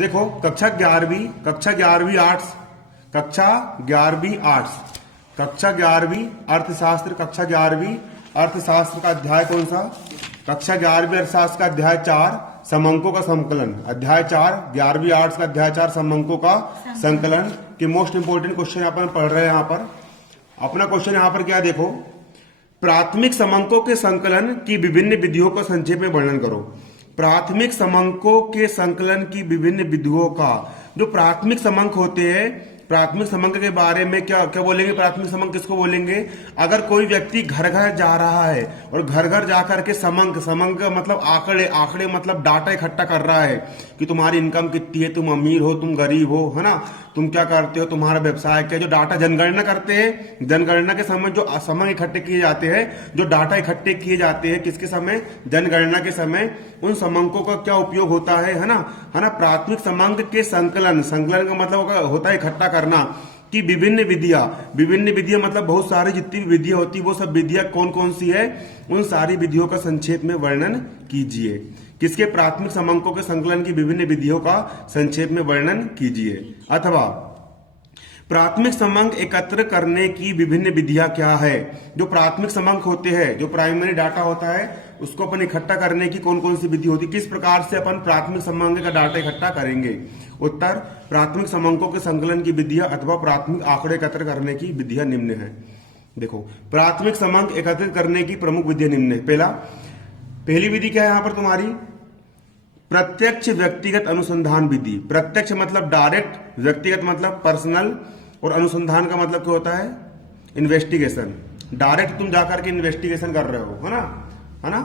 देखो कक्षा 11वीं आर्ट्स, कक्षा 11वीं आर्ट्स, कक्षा 11वीं अर्थशास्त्र, कक्षा 11वीं अर्थशास्त्र का अध्याय कौन सा? कक्षा 11वीं अर्थशास्त्र का अध्याय 4 समंकों का संकलन, अध्याय 4 11वीं आर्ट्स का अध्याय 4 समंकों का संकलन के मोस्ट इंपोर्टेंट क्वेश्चन अपन पढ़ रहे हैं। यहां पर अपना क्वेश्चन यहां पर क्या देखो, प्राथमिक समंकों के संकलन की विभिन्न विधियों का संक्षेप में वर्णन करो। प्राथमिक समंकों के संकलन की विभिन्न विधियों का, जो प्राथमिक समंक होते हैं, प्राथमिक समंक के बारे में क्या क्या बोलेंगे? प्राथमिक समंक किसको बोलेंगे? अगर कोई व्यक्ति घर घर जा रहा है और घर घर जाकर के समंक मतलब आंकड़े मतलब डाटा इकट्ठा कर रहा है कि तुम्हारी इनकम कितनी है, तुम अमीर हो, तुम गरीब हो, है ना, तुम क्या करते हो, तुम्हारा व्यवसाय क्या, जो डाटा जनगणना करते हैं, जनगणना के समय जो समंक इकट्ठे किए जाते हैं, जो डाटा इकट्ठे किए जाते हैं किसके समय? जनगणना के समय, उन समंकों का क्या उपयोग होता है ना, प्राथमिक समंक के संकलन का मतलब होता है इकट्ठा करना कि विभिन्न विधियां मतलब बहुत सारी जितनी भी विधियां होती है वो सब विधियां कौन कौन सी है, उन सारी विधियों का संक्षेप में वर्णन कीजिए। किसके? प्राथमिक समंकों के संकलन की विभिन्न विधियों का संक्षेप में वर्णन कीजिए। अथवा प्राथमिक समंक एकत्र करने की विभिन्न विधियां क्या है? जो प्राथमिक समंक होते हैं, जो प्राइमरी डाटा होता है, उसको अपन इकट्ठा करने की कौन कौन सी विधि होती है? किस प्रकार से अपन प्राथमिक समंक का डाटा इकट्ठा करेंगे? उत्तर, प्राथमिक समंकों के संकलन की विधियां अथवा प्राथमिक आंकड़े एकत्र करने की विधियां निम्न है। देखो, प्राथमिक समंक एकत्रित करने की प्रमुख विधियां निम्न है। पहली विधि क्या है यहां पर तुम्हारी? प्रत्यक्ष व्यक्तिगत अनुसंधान विधि। प्रत्यक्ष मतलब डायरेक्ट, व्यक्तिगत मतलब पर्सनल, और अनुसंधान का मतलब क्या होता है? इन्वेस्टिगेशन। डायरेक्ट तुम जाकर के इन्वेस्टिगेशन कर रहे हो, है ना।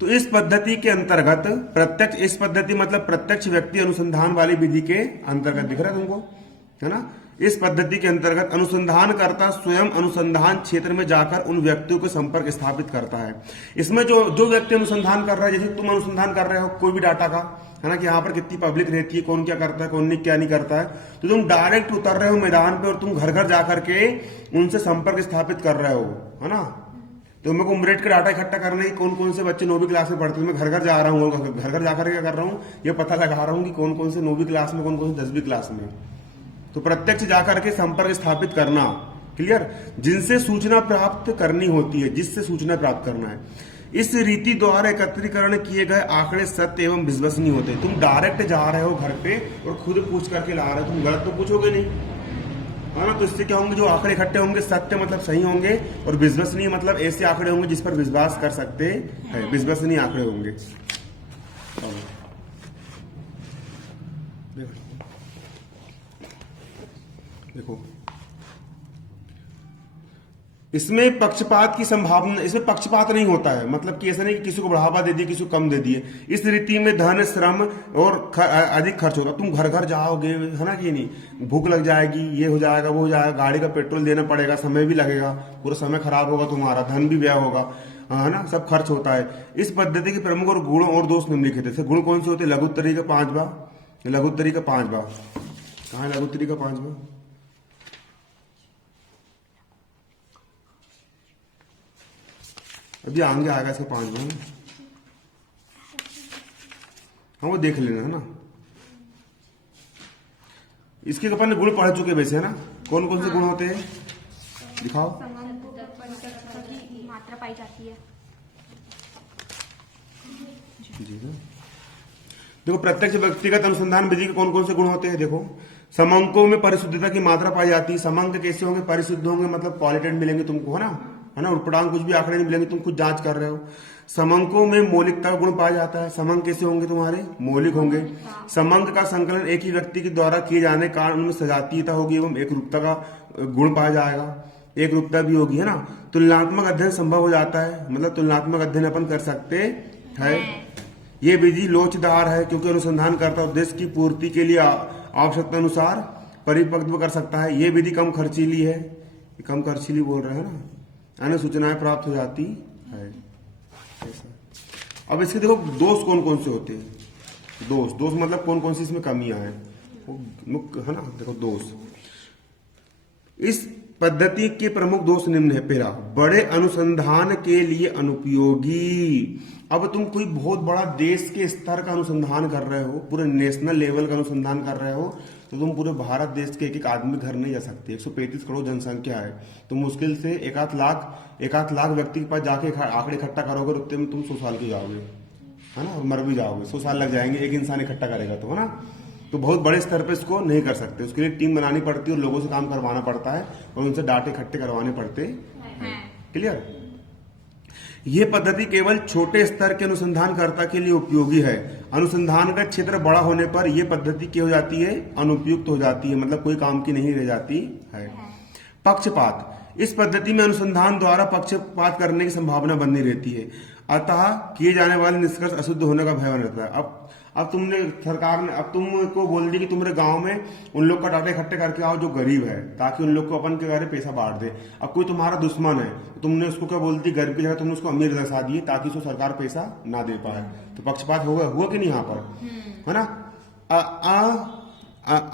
तो इस पद्धति के अंतर्गत प्रत्यक्ष, इस पद्धति मतलब प्रत्यक्ष व्यक्ति अनुसंधान वाली विधि के अंतर्गत दिख रहा है तुमको, है ना। इस पद्धति के अंतर्गत अनुसंधानकर्ता स्वयं अनुसंधान क्षेत्र में जाकर उन व्यक्तियों के संपर्क स्थापित करता है। इसमें जो व्यक्ति अनुसंधान कर रहा है, जैसे तुम अनुसंधान कर रहे हो कोई भी डाटा का, है ना, कि यहाँ पर कितनी पब्लिक रहती है, कौन क्या करता है, कौन क्या नहीं करता है, तो तुम डायरेक्ट उतर रहे हो मैदान पे और तुम घर घर जाकर के उनसे संपर्क स्थापित कर रहे हो, है ना। तो मेरे को उम्रेट का डाटा इकट्ठा करना है, कौन कौन से बच्चे 9वीं क्लास में पढ़ते हैं, मैं घर घर जा रहा हूँ, घर घर जाकर क्या कर रहा हूँ, ये पता लगा रहा हूँ कि कौन कौन से 9वीं क्लास में, कौन कौन से 10वीं क्लास में। तो प्रत्यक्ष जाकर के संपर्क स्थापित करना, क्लियर, जिनसे सूचना प्राप्त करनी होती है, जिससे सूचना प्राप्त करना है। इस रीति द्वारा एकत्रीकरण किए गए आंकड़े सत्य एवं विश्वसनीय होते हैं। तुम डायरेक्ट जा रहे हो घर पे और खुद पूछ करके ला रहे हो, तुम गलत तो पूछोगे नहीं, है ना। तो इससे क्या होंगे, जो आंकड़े इकट्ठे होंगे सत्य मतलब सही होंगे, और विश्वसनीय मतलब ऐसे आंकड़े होंगे जिस पर विश्वास कर सकते हैं, विश्वसनीय आंकड़े होंगे। देखो, इसमें पक्षपात की संभावना, इसमें पक्षपात नहीं होता है, मतलब कि ऐसा नहीं कि किसी को बढ़ावा दे दिए, किसी को कम दे दिए। इस रीति में धन, श्रम और अधिक खर्च होगा। तुम घर घर जाओगे, है ना, कि नहीं, भूख लग जाएगी, ये हो जाएगा, वो हो जाएगा, गाड़ी का पेट्रोल देना पड़ेगा, समय भी लगेगा, पूरा समय खराब होगा तुम्हारा, धन भी व्यय होगा, है ना, सब खर्च होता है। इस पद्धति के प्रमुख और गुण और दोष निम्नलिखित है। गुण कौन से होते हैं? लघुत्तरी का 5 बार, लघुत्तरी का 5 बार, कहाँ है लघुत्तरी का 5 बार? अभी आगे आएगा इसका 5 बार, हाँ वो देख लेना, है ना। इसके अपन ने गुण पढ़ चुके वैसे, है ना। कौन कौन से गुण होते हैं दिखाओ। मात्रा पाई जाती है। जी हाँ। देखो, प्रत्यक्ष व्यक्तिगत अनुसंधान विधि के कौन कौन से गुण होते हैं? देखो, समंकों में परिशुद्धता की मात्रा पाई जाती है। समंक कैसे होंगे? परिशुद्ध होंगे, मतलब क्वालिटेड मिलेंगे तुमको, है ना, उटपटांग कुछ भी आंकड़े नहीं मिलेंगे, तुम कुछ जांच कर रहे हो। समंकों में मौलिकता का गुण पाया जाता है। समंक कैसे होंगे तुम्हारे? मौलिक होंगे। समंक का संकलन एक ही व्यक्ति के द्वारा किए जाने के कारण उनमें सजातीयता होगी एवं एक रूपता का गुण पाया जाएगा, एक रूपता भी होगी, है ना। तुलनात्मक अध्ययन संभव हो जाता है, मतलब तुलनात्मक अध्ययन अपन कर सकते हैं। ये विधि लोचदार है क्योंकि अनुसंधान करता उद्देश्य की पूर्ति के लिए आवश्यकता अनुसार परिपक्व कर सकता है। ये विधि कम खर्चीली है, कम खर्चीली बोल रहे हैं ना, अन्य सूचनाएं प्राप्त हो जाती है। अब इसके देखो दोष कौन कौन से होते हैं। दोष मतलब कौन कौन सी इसमें कमियां हैं, है ना। देखो, दोष, इस पद्धति के प्रमुख दोष निम्न है। पहला, बड़े अनुसंधान के लिए अनुपयोगी। अब तुम कोई बहुत बड़ा देश के स्तर का अनुसंधान कर रहे हो, पूरे नेशनल लेवल का अनुसंधान कर रहे हो, तो तुम पूरे भारत देश के एक एक आदमी घर नहीं जा सकते। 135 करोड़ जनसंख्या है, तो मुश्किल से एक आध लाख व्यक्ति के पास जाके आंकड़े इकट्ठा करोगे, उतने में तुम 100 साल के जाओगे, है ना, और मर भी जाओगे। 100 साल लग जाएंगे एक इंसान इकट्ठा करेगा तो, है ना। तो बहुत बड़े स्तर पे इसको नहीं कर सकते, उसके लिए टीम बनानी पड़ती है और लोगों से काम करवाना पड़ता है और उनसे डाटे इकट्ठे करवाने पड़ते हैं। क्लियर। ये पद्धति केवल छोटे स्तर के अनुसंधानकर्ता के लिए उपयोगी है। अनुसंधान का क्षेत्र बड़ा होने पर यह पद्धति क्या हो जाती है, अनुपयुक्त हो जाती है, मतलब कोई काम की नहीं रह जाती है। पक्षपात, इस पद्धति में अनुसंधान द्वारा पक्षपात करने की संभावना बनी रहती है, अतः किए जाने वाले निष्कर्ष अशुद्ध होने का भय बना रहता है। अब तुमने सरकार ने अब तुमको बोल दी कि तुम्हारे गांव में उन लोग का डाटा इकट्ठे करके आओ जो गरीब है, ताकि उन लोग को अपन के बारे पैसा बांट दे। अब कोई तुम्हारा दुश्मन है, तुमने उसको क्या बोलती, गरीब की जगह तुमने उसको अमीर दर्शा दिए ताकि उसको सरकार पैसा ना दे पाए। तो पक्षपात हुआ कि नहीं यहाँ पर, है ना।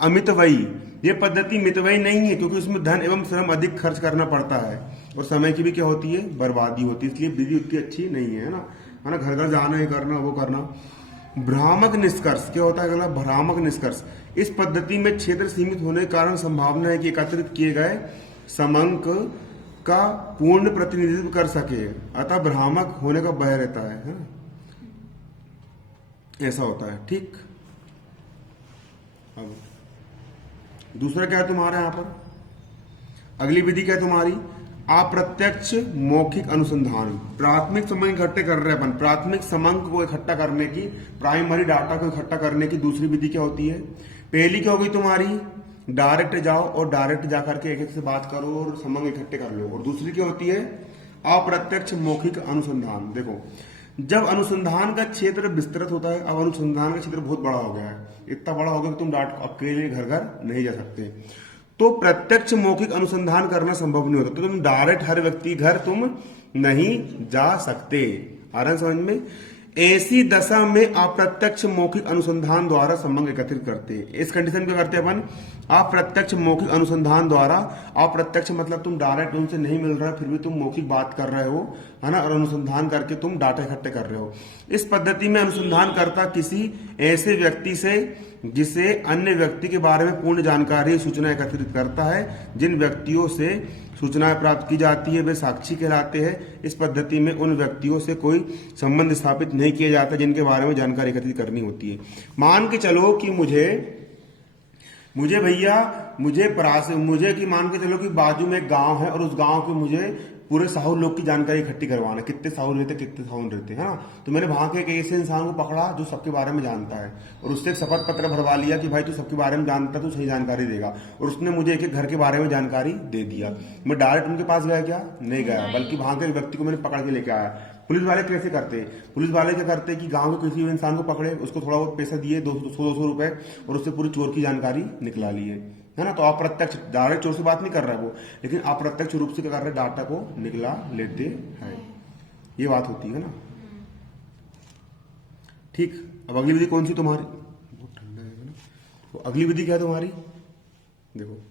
अमितव्ययी, ये पद्धति मितव्ययी नहीं है, क्योंकि उसमें धन एवं श्रम अधिक खर्च करना पड़ता है और समय की भी क्या होती है, बर्बादी होती है, इसलिए विधि उतनी अच्छी नहीं है, है ना। घर घर जाना, ये करना वो करना। भ्रामक निष्कर्ष, क्या होता है अगला, भ्रामक निष्कर्ष। इस पद्धति में क्षेत्र सीमित होने के कारण संभावना है कि एकत्रित किए गए समंक का पूर्ण प्रतिनिधित्व कर सके, अतः भ्रामक होने का भय रहता है, ऐसा होता है। ठीक। अब दूसरा क्या है तुम्हारा यहाँ पर, अगली विधि क्या है तुम्हारी, अप्रत्यक्ष मौखिक अनुसंधान। प्राथमिक समंक इकट्ठे कर रहे हैं अपन, प्राथमिक समंक को इकट्ठा करने की, प्राइमरी डाटा को इकट्ठा करने की दूसरी विधि क्या होती है। पहली क्या होगी तुम्हारी, डायरेक्ट जाओ और डायरेक्ट जाकर के एक एक से बात करो और समंक इकट्ठे कर लो। और दूसरी क्या होती है, अप्रत्यक्ष मौखिक अनुसंधान। देखो, जब अनुसंधान का क्षेत्र विस्तृत होता है, अब अनुसंधान का क्षेत्र बहुत बड़ा हो गया है, इतना बड़ा हो गया कि तुम अकेले घर घर नहीं जा सकते, तो प्रत्यक्ष मौखिक अनुसंधान करना संभव नहीं होता, तो तुम डायरेक्ट हर व्यक्ति घर तुम नहीं जा सकते। आ रहा है समझ में। ऐसी दशा में अप्रत्यक्ष मौखिक अनुसंधान द्वारा संबंध एकत्रित करते हैं। इस कंडीशन पे करते हैं अपन अप्रत्यक्ष मौखिक अनुसंधान द्वारा। अप्रत्यक्ष मतलब तुम डायरेक्ट उनसे नहीं मिल रहा है, फिर भी तुम मौखिक बात कर रहे हो, है ना, और अनुसंधान करके तुम डाटा इकट्ठे कर रहे हो। इस पद्धति में अनुसंधान करता किसी ऐसे व्यक्ति से जिसे अन्य व्यक्ति के बारे में पूर्ण जानकारी सूचना एकत्रित करता है। जिन व्यक्तियों से सूचनाएं प्राप्त की जाती है वे साक्षी कहलाते हैं। इस पद्धति में उन व्यक्तियों से कोई संबंध स्थापित नहीं किया जाता जिनके बारे में जानकारी एकत्रित करनी होती है। मान के चलो कि मुझे कि मान के चलो कि बाजू में एक गांव है और उस गांव के मुझे पूरे साहूल लोग की जानकारी इकट्ठी करवाना, कितने साहूल रहते, कितने साहूल रहते हैं, हाँ। तो मैंने वहां के एक ऐसे इंसान को पकड़ा जो सबके बारे में जानता है और उससे एक शपथ पत्र भरवा लिया कि भाई तू सबके बारे में जानता, तू सही जानकारी देगा, और उसने मुझे एक एक घर के बारे में जानकारी दे दिया। मैं डायरेक्ट उनके पास गया क्या, नहीं गया, बल्कि वहां के व्यक्ति को मैंने पकड़ के लेके आया। पुलिस वाले कैसे करते, पुलिस वाले क्या करते कि गांव के किसी इंसान को पकड़े, उसको थोड़ा बहुत पैसा दिए, 200 रुपए, और उससे पूरी चोर की जानकारी निकला लिए, है ना। तो अप्रत्यक्ष, डायरेक्ट चोर से बात नहीं कर रहा है वो, लेकिन अप्रत्यक्ष रूप से क्या कर रहे हैं, डाटा को निकला लेते हैं, ये बात होती है ना। ठीक। अब अगली विधि कौन सी तुम्हारी, बहुत ठंडा है ना, तो अगली विधि क्या है तुम्हारी, देखो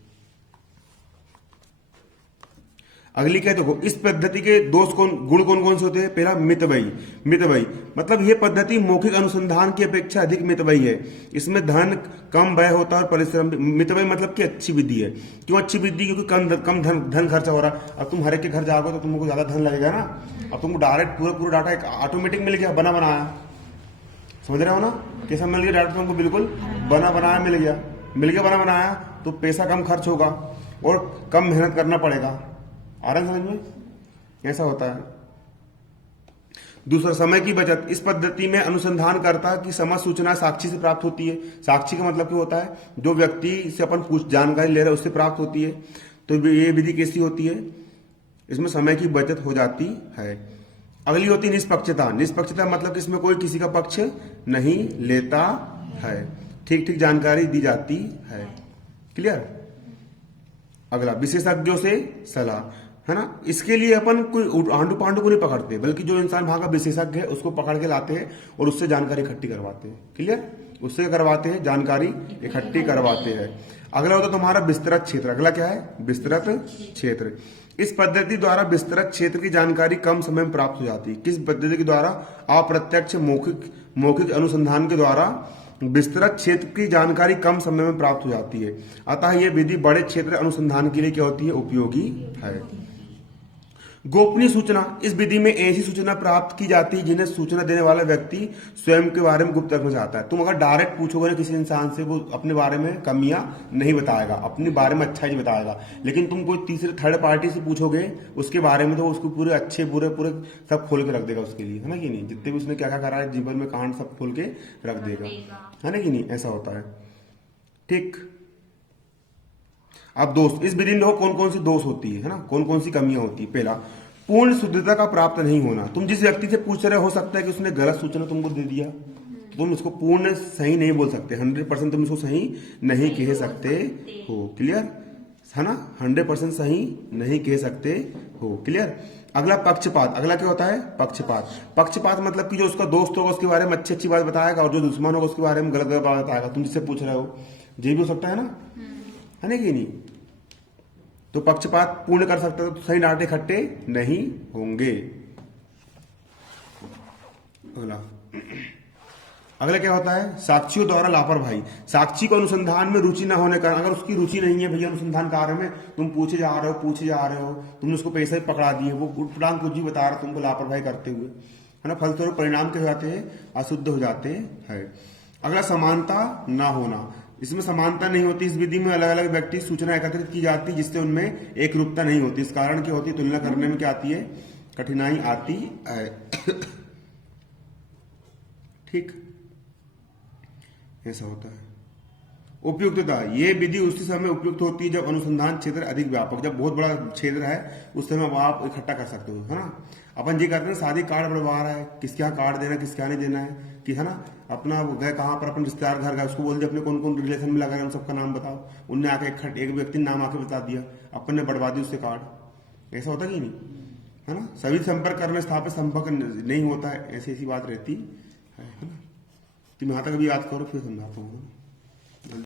अगली क्या है, देखो इस पद्धति के गुण कौन कौन से होते हैं। पहला मितव्ययी मतलब यह पद्धति मौखिक अनुसंधान की अपेक्षा अधिक मितव्ययी है। इसमें धन कम व्यय होता है और परिश्रम। मितव्ययी मतलब कि अच्छी विधि है। क्यों अच्छी विधि, क्योंकि कम धन खर्चा हो रहा है। अब तुम हर एक के घर जाओगे तो तुमको ज्यादा धन लगेगा ना। अब तुमको डायरेक्ट पूरा डाटा एक ऑटोमेटिक मिल गया, बना बनाया, समझ रहे हो ना, कैसा मिल गया डायरेक्ट तुमको, बिल्कुल बना बनाया मिल गया बना बनाया, तो पैसा कम खर्च होगा और कम मेहनत करना पड़ेगा। आ रहा है समझ में, ऐसा होता है। दूसरा, समय की बचत। इस पद्धति में अनुसंधानकर्ता की समस्त सूचना साक्षी से प्राप्त होती है। साक्षी का मतलब क्या होता है, जो व्यक्ति से अपन जानकारी ले रहे हैं उससे प्राप्त होती है। तो ये विधि कैसी होती है, इसमें समय की बचत हो जाती है। अगली होती है निष्पक्षता। निष्पक्षता मतलब कि इसमें कोई किसी का पक्ष नहीं लेता है, ठीक जानकारी दी जाती है। क्लियर। अगला, विशेषज्ञों से सलाह, है ना। इसके लिए अपन कोई आंडू पांडू को नहीं पकड़ते, बल्कि जो इंसान वहां का विशेषज्ञ है उसको पकड़ के लाते हैं और उससे जानकारी इकट्ठी करवाते हैं। क्लियर। उससे क्या करवाते हैं, जानकारी इकट्ठी करवाते हैं। अगला होता है तुम्हारा विस्तृत क्षेत्र। अगला क्या है, विस्तृत क्षेत्र। इस पद्धति द्वारा विस्तृत क्षेत्र की जानकारी कम समय में प्राप्त हो जाती है। किस पद्धति के द्वारा, अप्रत्यक्ष मौखिक अनुसंधान के द्वारा विस्तृत क्षेत्र की जानकारी कम समय में प्राप्त हो जाती है। अतः यह विधि बड़े क्षेत्र अनुसंधान के लिए क्या होती है, उपयोगी है। गोपनीय सूचना, इस विधि में ऐसी सूचना प्राप्त की जाती है जिन्हें सूचना देने वाला व्यक्ति स्वयं के बारे में गुप्त रखना चाहता है। तुम अगर डायरेक्ट पूछोगे ना किसी इंसान से, वो अपने बारे में कमियां नहीं बताएगा, अपने बारे में अच्छा ही बताएगा। लेकिन तुम कोई तीसरे थर्ड पार्टी से पूछोगे उसके बारे में, तो उसको पूरे अच्छे बुरे पूरे सब खोल के रख देगा उसके लिए, है ना कि नहीं। जितने भी उसने क्या क्या करा है जीवन में कांड सब खोल के रख देगा, है ना कि नहीं, ऐसा होता है। ठीक। अब दोष, इस विधि में देखो कौन कौन सी दोष होती है ना, कौन कौन सी कमियां होती है। पहला, पूर्ण शुद्धता का प्राप्त नहीं होना। तुम जिस व्यक्ति से पूछ रहे हो सकता है कि उसने गलत सूचना तुमको दे दिया, तो तुम इसको पूर्ण सही नहीं बोल सकते, 100% तुम इसको सही नहीं कह सकते हो। क्लियर है ना, 100% सही नहीं कह सकते हो। क्लियर। अगला पक्षपात। अगला क्या होता है, पक्षपात। पक्षपात मतलब कि जो उसका दोस्त होगा उसके बारे में अच्छी अच्छी बात बताएगा, और जो दुश्मन होगा उसके बारे में गलत गलत बात बताएगा। तुम जिससे पूछ रहे हो, ये भी हो सकता है ना, है ना कि नहीं। तो पक्षपात पूर्ण कर सकते हो तो सही डाटे इकट्ठे नहीं होंगे। अगला क्या होता है, साक्षियों द्वारा लापरवाही। साक्षी को अनुसंधान में रुचि न होने का, अगर उसकी रुचि नहीं है भैया अनुसंधान कार्य में, तुम पूछे जा रहे हो, तुमने उसको पैसे पकड़ा दिए, वो उठपटांग कुछ भी बता रहा तुमको लापरवाही करते हुए, है ना। फलस्वरूप परिणाम क्या हो जाते हैं, अशुद्ध हो जाते हैं। अगला समानता ना होना। इसमें समानता नहीं होती। इस विधि में अलग अलग व्यक्ति सूचना एकत्रित की जाती है जिससे उनमें एक रूपता नहीं होती। इस कारण क्या होती है, तुलना करने में क्या आती है, कठिनाई आती है। ठीक, ऐसा होता है। उपयुक्तता, ये विधि उसी समय उपयुक्त होती है जब अनुसंधान क्षेत्र अधिक व्यापक, जब बहुत बड़ा क्षेत्र है उस समय आप इकट्ठा कर सकते हो, है ना। अपन ये करते हैं शादी कार्ड बढ़वा रहा है, किसके यहाँ कार्ड देना है किसके यहाँ नहीं देना है, कि है ना। अपना गए कहाँ पर, अपन रिश्तेदार घर गए, उसको बोल दिया अपने कौन कौन रिलेशन में लगा है उन सबका नाम बताओ। उनने आके एक व्यक्ति नाम आके बता दिया, अपन ने बढ़वा दी उससे कार्ड। ऐसा होता कि नहीं, है ना। सभी संपर्क करने स्थापित संपर्क नहीं होता है, ऐसी ऐसी बात रहती है ना। तुम यहाँ तक अभी याद करो फिर समझाता हूँ।